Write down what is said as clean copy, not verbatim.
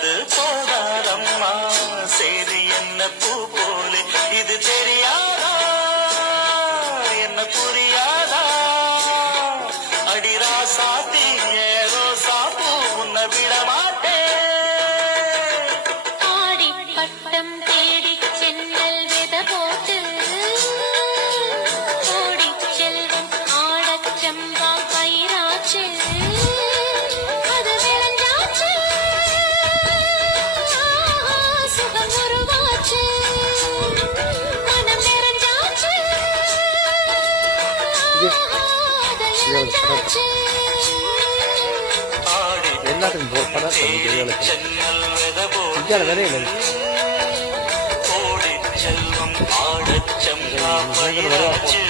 சொன்னது போதாதம்மா சேரி என்ன பூ போலே இது தெரியாதா என்ன புரியாதா அடிரா சாத்தி ஏதோ சாப்பு உன்னை விட மாட்டேன் ஆடி பட்டம் தேடி சென்னல் வித போட்டு ஓடி செல்வம் ஆடச் செம்பா பயிராச்சு அது விளைஞ்சாச்சு சுகம் உருவாச்சு மனம் நிறைஞ்சாச்சு அதை இழந்தாச்சு எல்லாத்துக்கும் படம் சென்னல் வித இந்தியாவில் வேற இல்லை ஓடி செல்வம் ஆடச் செம்பா பயிராச்சு